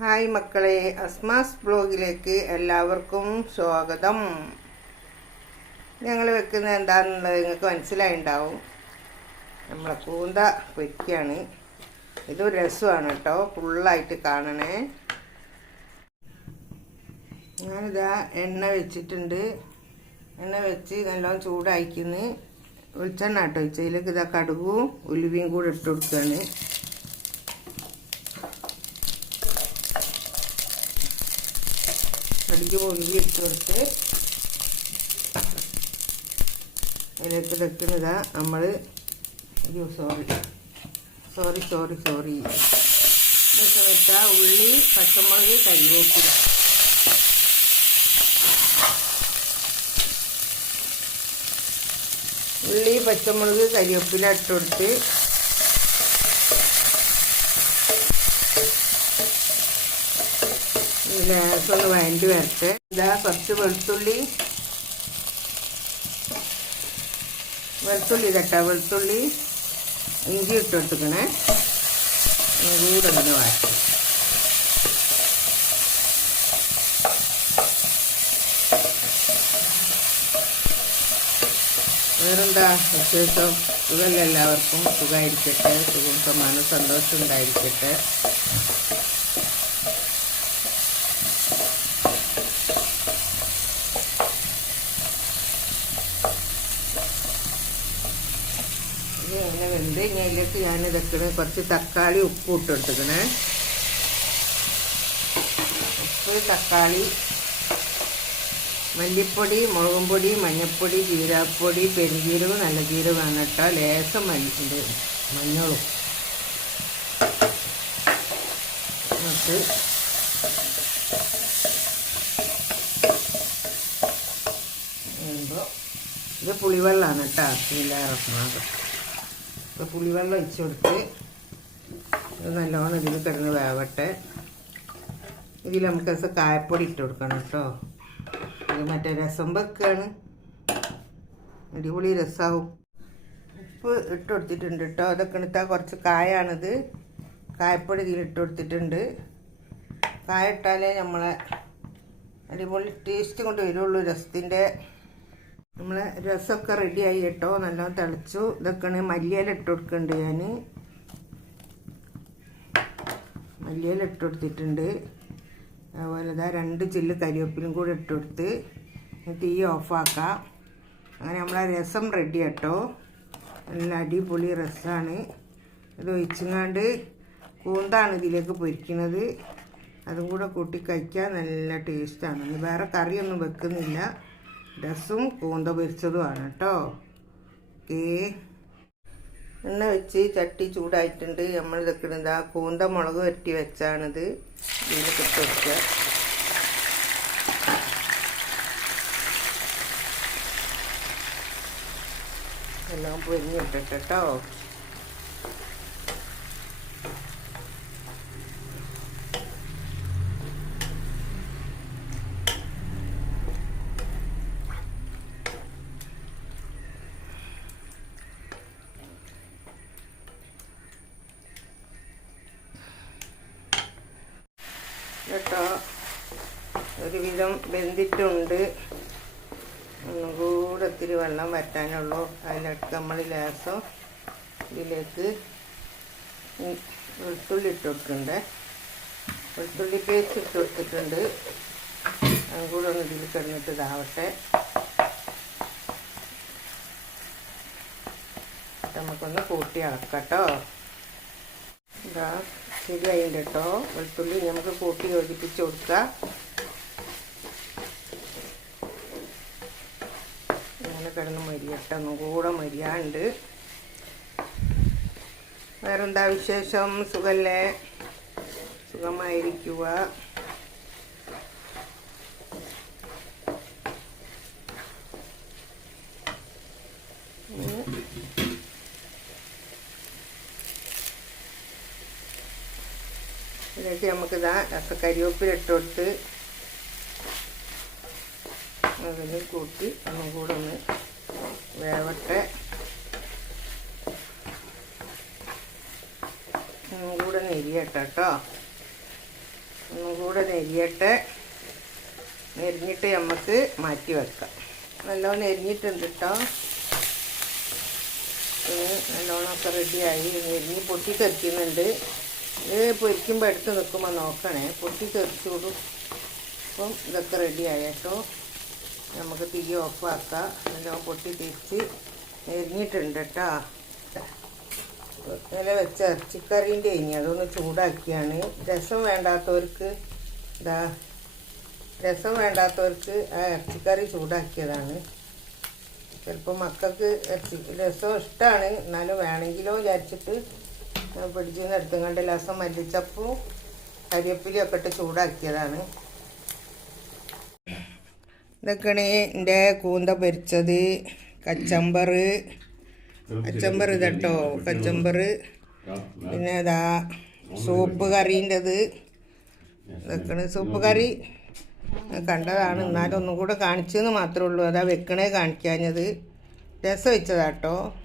Hi മക്കളെ അസ്മാസ് ബ്ലോഗിലേക്ക് എല്ലാവർക്കും സ്വാഗതം. ഞങ്ങൾ വെക്കുന്നത് എന്താണെന്നുള്ളത് നിങ്ങൾക്ക് മനസ്സിലായിണ്ടാവും. നമ്മളെ കൂന്ത പൊരിക്കുകയാണ് ഇതൊരു രസമാണ് കേട്ടോ ഫുള്ളായിട്ട് കാണണേ. ഞാനിതാ എണ്ണ വെച്ചിട്ടുണ്ട്. എണ്ണ വെച്ച് നല്ലോണം ചൂടായിക്കുന്നു. വെളിച്ചെണ്ണ കേട്ടോ വെച്ചതിലേക്ക് ഇതാ കടുകും ഉലുവയും കൂടെ ഇട്ട് കൊടുക്കുകയാണ് കടുക് ഉലുവി ഇട്ട് കൊടുത്ത് അതിലേക്ക് വെക്കുന്നതാ നമ്മൾ അയ്യോ സോറി സോറി സോറി സോറി ഇതൊക്കെ ഉള്ളി പച്ചമുളക് കരിവേപ്പില. ഉള്ളി പച്ചമുളക് കരിവേപ്പില ഇട്ട് ലേശമൊന്ന് വഴണ്ടി വരട്ടെ. ഇതാ കുറച്ച് വെളുത്തുള്ളി. വെളുത്തുള്ളി തട്ടാ വെളുത്തുള്ളി. ഇഞ്ചി ഇട്ട് കൊടുക്കണേ കൂടെ വാട്ടി വേറെന്താ വിശേഷം? സുഖമല്ല എല്ലാവർക്കും? സുഖമായിരിക്കട്ടെ. സുഖം സമാനം സന്തോഷം ഉണ്ടായിരിക്കട്ടെ. ഇങ്ങനെ വെന്ത് ഇനി അതിലേക്ക് ഞാൻ ഇതൊക്കെ കുറച്ച് തക്കാളി ഉപ്പ് ഇട്ട് കൊടുത്തിക്കണേ ഉപ്പ് തക്കാളി മല്ലിപ്പൊടി മുളകും പൊടി മഞ്ഞൾപ്പൊടി ജീരാപ്പൊടി പെരുംജീരകം നല്ല ജീരകം എന്നിട്ട് ലേശം മല്ലിണ്ട് മഞ്ഞളും. എന്നിട്ട് ഇത് പുളിവെള്ളമാണ് കേട്ടോ. ഇല്ലാറക്കുന്നത് ഇപ്പോൾ പുളിവെള്ളം ഒഴിച്ചു കൊടുത്ത് ഇത് നല്ലോണം ഇതിൽ കിടന്ന് വേവട്ടെ. ഇതിൽ നമുക്ക് കായപ്പൊടി ഇട്ട് കൊടുക്കണം കേട്ടോ. ഇത് മറ്റേ രസം വെക്കാണ്. അടിപൊളി രസമാവും ഉപ്പ് ഇട്ട് കൊടുത്തിട്ടുണ്ട് കേട്ടോ. അതൊക്കെ എടുത്താൽ കുറച്ച് കായാണിത്. കായപ്പൊടി ഇതിൽ ഇട്ട് കൊടുത്തിട്ടുണ്ട്. കായ ഇട്ടാലേ നമ്മളെ അടിപൊളി ടേസ്റ്റ് കൊണ്ട് വരുള്ളൂ രസത്തിന്റെ നമ്മളെ രസമൊക്കെ റെഡിയായി കേട്ടോ. നല്ലോണം തിളച്ചു. ഇതൊക്കെയാണ് മല്ലിയില ഇട്ട് കൊടുക്കുന്നുണ്ട് ഞാൻ മല്ലിയില ഇട്ട് കൊടുത്തിട്ടുണ്ട്. അതുപോലെ ഇതാ രണ്ട് ചില്ല് കരിവേപ്പിലും കൂടി ഇട്ട് കൊടുത്ത് തീ ഓഫാക്കാം. അങ്ങനെ നമ്മളെ രസം റെഡി കേട്ടോ നല്ല അടിപൊളി രസമാണ് ഇത് ഒഴിച്ചങ്ങാണ്ട് കൂന്താണ് ഇതിലേക്ക് പൊരിക്കുന്നത് അതും കൂടെ കൂട്ടി കഴിക്കാൻ നല്ല ടേസ്റ്റാണ്. വേറെ കറിയൊന്നും വെക്കുന്നില്ല. രസവും കൂന്ത പൊരിച്ചതുമാണ് കേട്ടോ. ഓക്കേ. എണ്ണ വെച്ച് ചട്ടി ചൂടായിട്ടുണ്ട്. നമ്മൾ ഇതൊക്കെ ആ കൂന്ത മുളക് വരട്ടി വെച്ചാണിത് ഇതിലേക്ക് ഇട്ട് വെക്കുക എല്ലാം പൊരിഞ്ഞിട്ടിട്ട് കേട്ടോ. ഒരുവിധം വെന്തിട്ടുണ്ട്. ഒന്നും കൂടെ ഇത്തിരി വെള്ളം വറ്റാനുള്ളൂ. അതിലേക്ക് നമ്മൾ ലേസം ഇതിലേക്ക് വെളുത്തുള്ളി ഇട്ട് കൊടുക്കണ്ടേ. വെളുത്തുള്ളി പേസ്റ്റ് ഇട്ട് കൊടുത്തിട്ടുണ്ട്. അതും കൂടെ ഒന്ന് ഇതിൽ കിടന്നിട്ട് ഇതാവട്ടെ. നമുക്കൊന്ന് കൂട്ടി ഇളക്കട്ടോ ഇതാ. ശരിയായിട്ടുണ്ട് കേട്ടോ. വെളുത്തുള്ളി നമുക്ക് കൂട്ടി യോജിപ്പിച്ച് കൊടുക്കാം. അങ്ങനെ കിടന്ന് മരിയട്ടെ. ഒന്നും കൂടെ മരിയാണ്ട്. വേറെന്താ വിശേഷം? സുഖല്ലേ? സുഖമായിരിക്കുക ഇതിലേക്ക് നമുക്കിതാ രസക്കരിവേപ്പില ഇട്ട് കൊടുത്ത് അതിന് കൂട്ടി ഒന്നും കൂടെ ഒന്ന് വേവട്ടെ. ഒന്നും കൂടെ നെരിയട്ടെ കേട്ടോ. ഒന്നും കൂടെ നെരിയട്ടെ നെരിഞ്ഞിട്ട് നമുക്ക് മാറ്റി വെക്കാം. നല്ലോണം എരിഞ്ഞിട്ടുണ്ട് കേട്ടോ. നല്ലോണം നല്ലോണമൊക്കെ റെഡിയായി എരിഞ്ഞ് പൊട്ടി തെറിക്കുന്നുണ്ട് ഇത് പൊരിക്കുമ്പോൾ എടുത്ത് നിൽക്കുമ്പോൾ നോക്കണേ. പൊട്ടി തെറിച്ചോടും. അപ്പം ഇതൊക്കെ റെഡി ആയിട്ടോ. നമുക്ക് തീ ഓഫാക്കാം. നല്ല പൊട്ടി തിരിച്ച് എരിഞ്ഞിട്ടുണ്ട് കേട്ടോ ഇന്നലെ വെച്ച ഇറച്ചിക്കറീന്റെ ഇനി അതൊന്ന് ചൂടാക്കിയാണ്. രസം വേണ്ടാത്തവർക്ക് ഇതാ രസം വേണ്ടാത്തവർക്ക് ആ ഇറച്ചിക്കറി ചൂടാക്കിയതാണ്. ചിലപ്പോൾ മക്കൾക്ക് ഇറച്ചി രസം ഇഷ്ടമാണ് എന്നാലും വേണമെങ്കിലോ വിചാരിച്ചിട്ട് നിന്ന് എടുത്തും കണ്ട് ലാസം മല്ലിച്ചപ്പും കരിവേപ്പിലയും ഒക്കെ ഇട്ട് ചൂടാക്കിയതാണ്. ഇതൊക്കെയാണ് എന്റെ കൂന്ത പൊരിച്ചത്. കച്ചമ്പർ. കച്ചമ്പർ ഇതട്ടോ. കച്ചമ്പർ. പിന്നെ ഇതാ സൂപ്പ് കറീന്റെത്. ഇതൊക്കെയാണ് സൂപ്പ് കറി. കണ്ടതാണ്. എന്നാലും ഒന്നും കൂടെ കാണിച്ചെന്ന് മാത്രമേ ഉള്ളൂ. അതാ വെക്കണേ കാണിക്കാഞ്ഞത്. രസം വെച്ചതാട്ടോ.